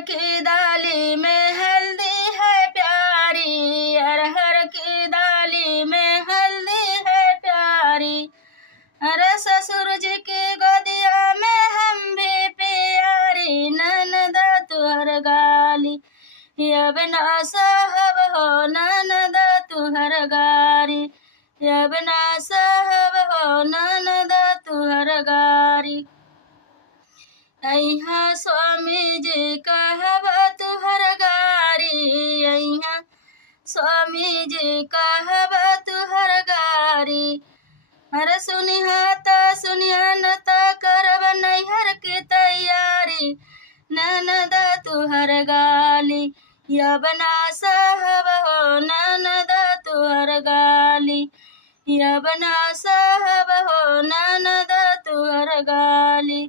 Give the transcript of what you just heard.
की दाली में हल्दी है प्यारी, अरहर की दाली में हल्दी है प्यारी। अरे ससुर जी की गोदिया में हम भी प्यारी, ननदा तुहर गाली अब ना सहब हो, ननदा तुहर गारी अब ना सहब हो, ननदा तुहर गारी। अइहा स्वामी जी कहब तुहर गारी, अइहा स्वामी जी कहब तुहर गारी। अरे सुनिहा त सुनिहा न त करब नैहर की तैयारी, ननदा तुहर गाली अब ना सहब हो, ननदा तुहर गाली अब ना सहब हो, ननदा तुहर गाली।